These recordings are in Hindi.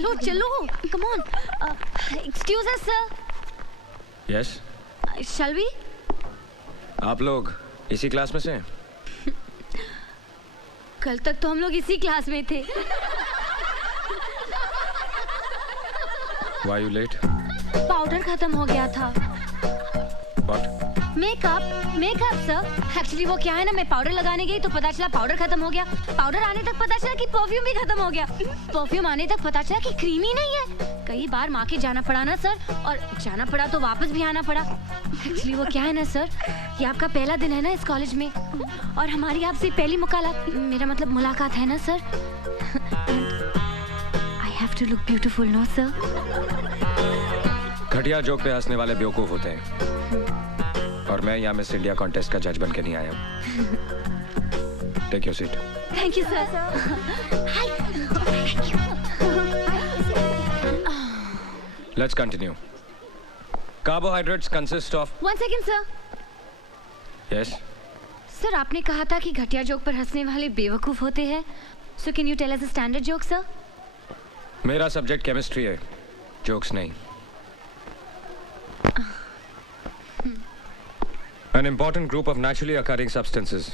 चलो चलो, come on. Excuse us sir. Yes. Shall we? आप लोग इसी क्लास में से हैं? कल तक तो हम लोग इसी क्लास में थे। Why you late? पाउडर खत्म हो गया था। What? Makeup sir. एक्चुअली वो क्या है ना, मैं पाउडर लगाने गई तो पता चला पाउडर खत्म हो गया। पाउडर आने तक पता चला कि परफ्यूम भी खत्म हो गया। परफ्यूम आने तक पता चला कि क्रीम ही नहीं है। कई बार माँ के जाना पड़ा ना सर, और जाना पड़ा तो वापस भी आना पड़ा। एक्चुअली वो क्या है ना सर, ये आपका पहला दिन है ना इस कॉलेज में, और हमारी आपसे पहली मुलाकात है ना sir. I have to look beautiful no sir. घटिया जोक पे हंसने वाले बेवकूफ होते हैं, और मैं यहाँ मिस इंडिया कॉन्टेस्ट का जज बन के नहीं आया हूँ। Take your seat. Thank you sir. Let's continue. Carbohydrates consist of... One second sir. Yes. Sir आपने कहा था कि घटिया जोक पर हंसने वाले बेवकूफ होते हैं। So can you tell us a standard joke sir? मेरा सब्जेक्ट केमिस्ट्री है, जोक्स नहीं। An important group of naturally occurring substances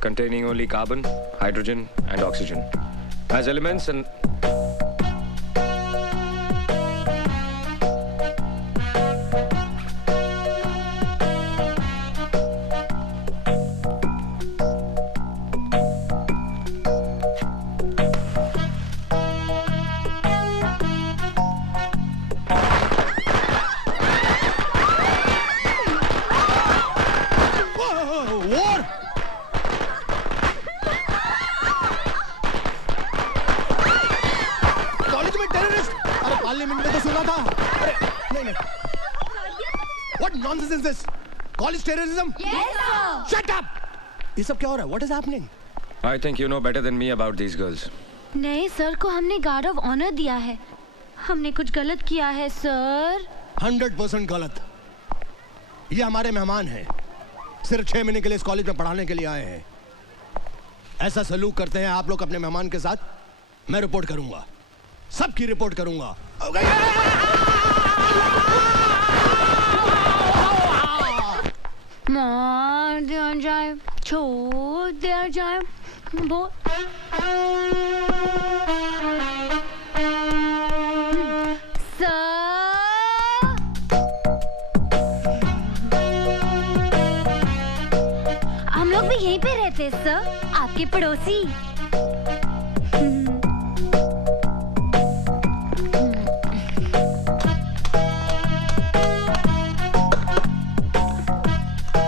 containing only carbon, hydrogen and oxygen as elements and College terrorism? Yes, sir. Shut up! ये सब क्या हो रहा है? What is happening? I think you know better than me about these girls. नहीं सर को हमने गार्ड ऑफ ऑनर दिया है। हमने कुछ गलत किया है सर। 100% गलत। ये हमारे मेहमान हैं। सिर्फ 6 महीने के लिए इस कॉलेज में पढ़ाने के लिए आए हैं। ऐसा सलूक करते हैं आप लोग अपने मेहमान के साथ? मैं रिपोर्ट करूंगा, सबकी रिपोर्ट करूंगा। मार दिया जाए, छोड़ दिया जाए, वो हम लोग भी यहीं पे रहते सर, आपके पड़ोसी।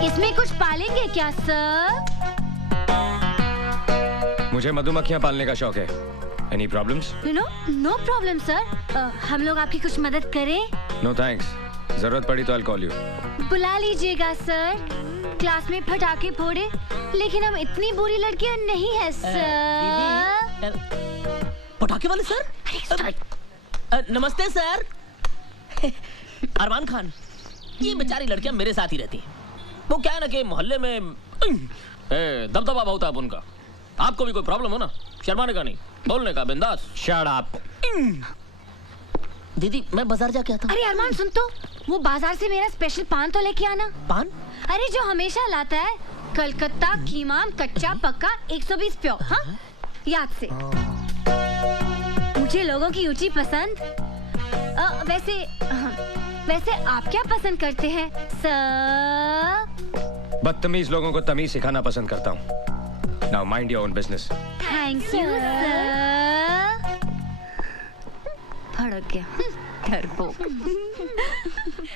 इसमें कुछ पालेंगे क्या सर? मुझे मधुमक्खियां पालने का शौक है। Any problems? No problem sir. हम लोग आपकी कुछ मदद करें? No thanks. जरूरत पड़ी तो I'll call you. बुला लीजिएगा सर। क्लास में पटाखे फोड़े, लेकिन हम इतनी बुरी लड़कियां नहीं है सर। पटाखे वाले सर? नमस्ते सर। अरमान खान, ये बेचारी लड़कियां मेरे साथ ही रहती हैं। वो क्या है ना कि मोहल्ले में दबदबा बहुत है उनका। आपको भी कोई प्रॉब्लम हो ना, शर्माने का नहीं, बोलने का, बिंदास। Shut up. दीदी मैं बाजार जाके आता हूँ। अरे अरमान सुन तो, वो बाजार से मेरा स्पेशल पान तो लेके आना। पान? अरे जो हमेशा लाता है, कलकत्ता कीमाम कच्चा पक्का 120 प्योर। हाँ याद से। मुझे लोगों की ऊंची पसंद। वैसे आप क्या पसंद करते हैं सर? बदतमीज लोगों को तमीज सिखाना पसंद करता हूँ। Now mind your own business. Thank you sir. भड़क गया डरपोक।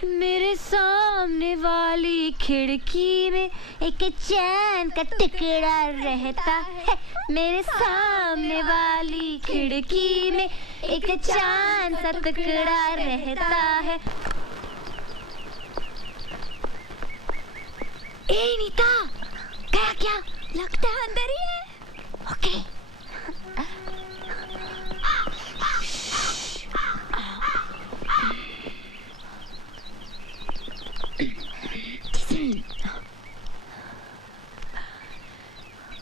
मेरे सामने वाली खिड़की में एक चैन का टुकड़ा रहता है। मेरे सामने वाली खिड़की में एक चांद सा टुकड़ा रहता है। ए नीता, गया क्या? लगता है अंदर ही है। ओके।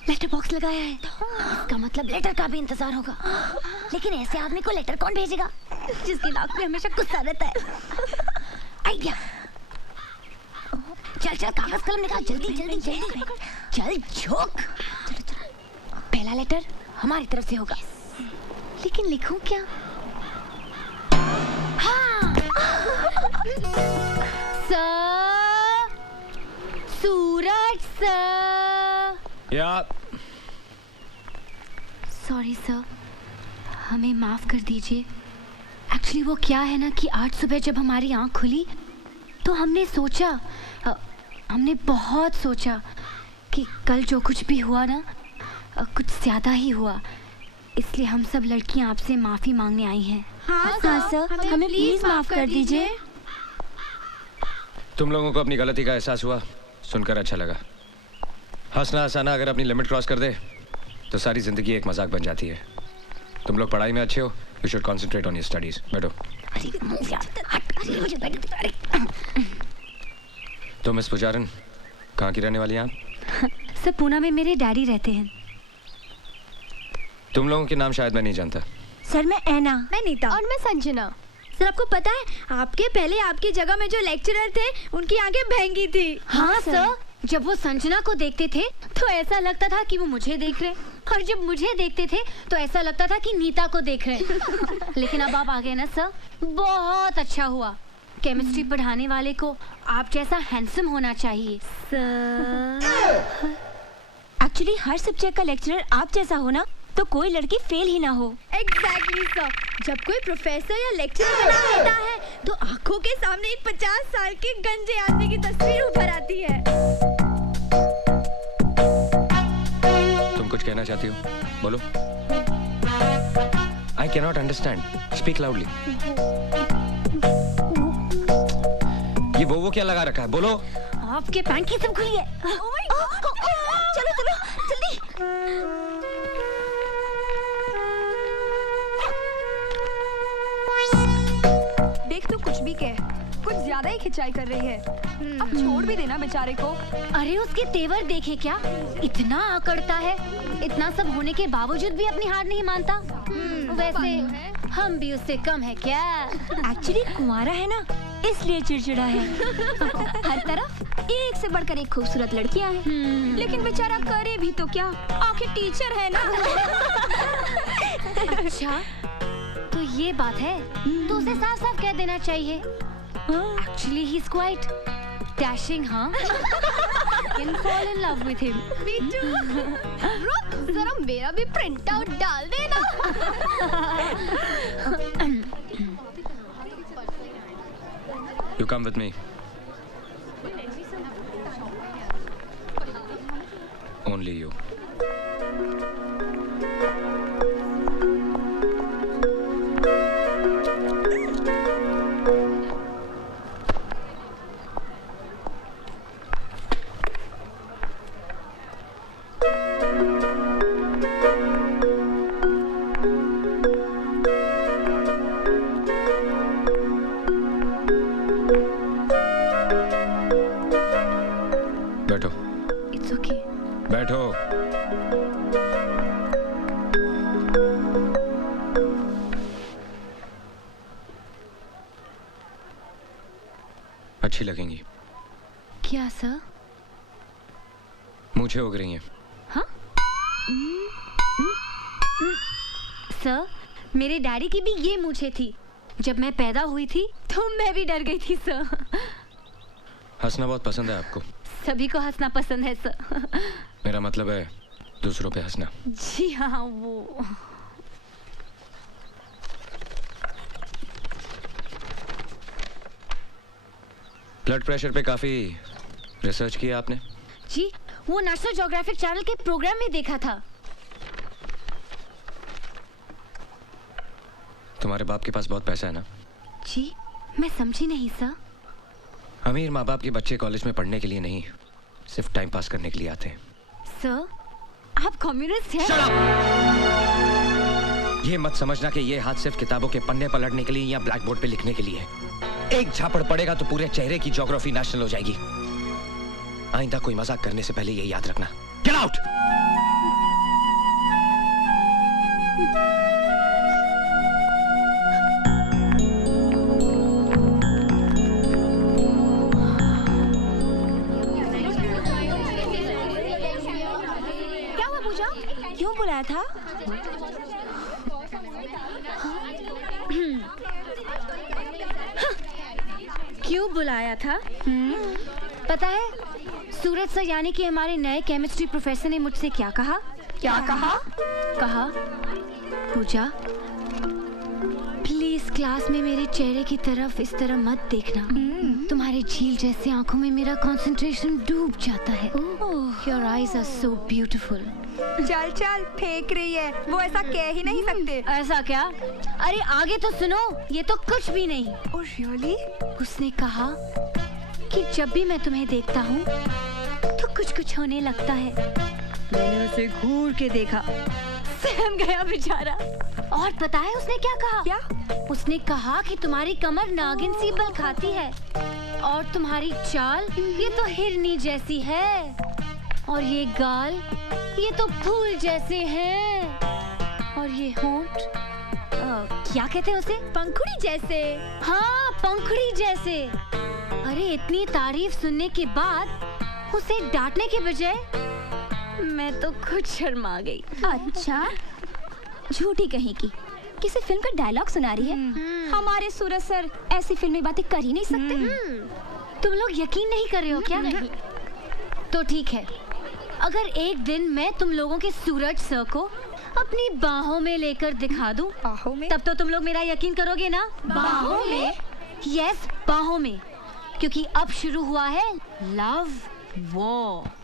लेटर बॉक्स लगाया है, इसका मतलब लेटर का भी इंतजार होगा। लेकिन ऐसे आदमी को लेटर कौन भेजेगा जिसकी नाक में हमेशा गुस्सा रहता है? आइडिया। चल चल कागज कलम निकाल, जल्दी जल्दी जल्दी, चल झोंक। पहला लेटर हमारी तरफ से होगा, लेकिन लिखूं क्या? हाँ। सर, सूरज सर। या सॉरी सर, हमें माफ कर दीजिए। एक्चुअली वो क्या है ना कि आज सुबह जब हमारी आंख खुली तो हमने सोचा, हमने बहुत सोचा कि कल जो कुछ भी हुआ ना कुछ ज़्यादा ही हुआ, इसलिए हम सब लड़कियां आपसे माफ़ी मांगने आई हैं। हाँ सर, हमें प्लीज माफ कर दीजिए। तुम लोगों को अपनी गलती का एहसास हुआ, सुनकर अच्छा लगा। हंसना हंसाना अगर अपनी लिमिट क्रॉस कर दे तो सारी जिंदगी एक मजाक बन जाती है। तुम लोग पढ़ाई में अच्छे हो, you should concentrate on your studies. बैठो। तो मिस पुजारन, कहाँ की रहने वाली हैं आप? सर, पूना में मेरे डैडी रहते हैं। तुम लोगों के नाम शायद मैं नहीं जानता। सर मैं ऐना। मैं नीता। और मैं संजना। सर आपको पता है आपके पहले आपकी जगह में जो लेक्चरर थे उनकी आंखें भैंगी थी। हाँ सर, जब वो संजना को देखते थे तो ऐसा लगता था कि वो मुझे देख रहे, और जब मुझे देखते थे तो ऐसा लगता था कि नीता को देख रहे। लेकिन अब आप आ गए ना सर, बहुत अच्छा हुआ। केमिस्ट्री पढ़ाने वाले को आप जैसा हैंडसम होना चाहिए सर। एक्चुअली हर सब्जेक्ट का लेक्चरर आप जैसा हो ना तो कोई लड़की फेल ही ना हो। एग्जैक्टली सर, जब कोई प्रोफेसर या लेक्चरर बना होता है तो आंखों के सामने एक 50 साल के गंजे आदमी की तस्वीर उभर आती है। तुम कुछ कहना चाहती हो? बोलो। I cannot understand. Speak loudly. ये वो क्या लगा रखा है? बोलो। आपके पैंट की सब खुली है। चलो चलो जल्दी। देख तू कुछ भी कह, कुछ ज्यादा ही खिंचाई कर रही है। अब छोड़ भी देना बेचारे को। अरे उसके तेवर देखे क्या, इतना आकड़ता है। इतना सब होने के बावजूद भी अपनी हार नहीं मानता। वैसे हम भी उससे कम है क्या? एक्चुअली कुंवारा है ना, इसलिए चिड़चिड़ा है। हर तरफ एक से बढ़कर एक खूबसूरत लड़कियां हैं, लेकिन बेचारा करे भी तो क्या, आखिर टीचर है ना। अच्छा, तो ये बात है, तो उसे साफ साफ कह देना चाहिए। Actually he is quite dashing, हाँ। Can fall in love with him. Me too. रुक, जरा मेरा भी प्रिंट आउट डाल देना। You come with me. Only you. बैठो। It's okay. बैठो। अच्छी लगेंगी। क्या सर? मूछें उग रही हैं। हाँ? सर, मेरे डैडी की भी ये मूछें थी। जब मैं पैदा हुई थी तो मैं भी डर गई थी सर। हंसना बहुत पसंद है आपको। सभी को हंसना पसंद है सर। मेरा मतलब है दूसरों पे हंसना। जी हाँ, वो ब्लड प्रेशर पे काफी रिसर्च किया आपने? जी, वो नेशनल ज्योग्राफिक चैनल के प्रोग्राम में देखा था। तुम्हारे बाप के पास बहुत पैसा है ना? जी, मैं समझी नहीं सर। अमीर माँ बाप के बच्चे कॉलेज में पढ़ने के लिए नहीं, सिर्फ टाइम पास करने के लिए आते हैं। सर, आप कम्युनिस्ट हैं? Shut up! ये मत समझना कि ये हाथ सिर्फ किताबों के पन्ने पलटने के लिए या ब्लैक बोर्ड पे लिखने के लिए है। एक झापड़ पड़ेगा तो पूरे चेहरे की ज्योग्राफी नेशनल हो जाएगी। आइंदा कोई मजाक करने से पहले ये याद रखना। Get out! बुलाया था? क्यों बुलाया था? पता है सूरज सर यानी कि हमारे नए केमिस्ट्री प्रोफेसर ने मुझसे क्या कहा? क्या कहा? कहा पूजा प्लीज क्लास में मेरे चेहरे की तरफ इस तरह मत देखना। तुम्हारे झील जैसी आंखों में मेरा कंसंट्रेशन डूब जाता है। Your eyes are so beautiful. चल चल फेंक रही है, वो ऐसा कह ही नहीं सकते। ऐसा क्या? अरे आगे तो सुनो, ये तो कुछ भी नहीं। Oh really? उसने कहा कि जब भी मैं तुम्हें देखता हूँ तो कुछ कुछ होने लगता है। मैंने उसे घूर के देखा, सहम गया बेचारा। और पता है उसने क्या कहा? क्या? उसने कहा कि तुम्हारी कमर नागिन सी बल खाती है और तुम्हारी चाल ये तो हिरनी जैसी है और ये गाल ये तो फूल जैसे हैं और ये होंठ क्या कहते हैं उसे? पंखुड़ी जैसे। हाँ पंखुड़ी जैसे। अरे इतनी तारीफ सुनने के बाद उसे डांटने के बजाय मैं तो खुद शर्मा गई। अच्छा झूठी कहीं की किसी फिल्म का डायलॉग सुना रही है। हमारे सूरज सर ऐसी फिल्मी बातें कर ही नहीं सकते। तुम लोग यकीन नहीं कर रहे हो क्या? नहीं। तो ठीक है, अगर एक दिन मैं तुम लोगों के सूरज सर को अपनी बाहों में लेकर दिखा दूं, बाहों में? तब तो तुम लोग मेरा यकीन करोगे ना? बाहों में? यस बाहों में, क्योंकि अब शुरू हुआ है लव वॉर।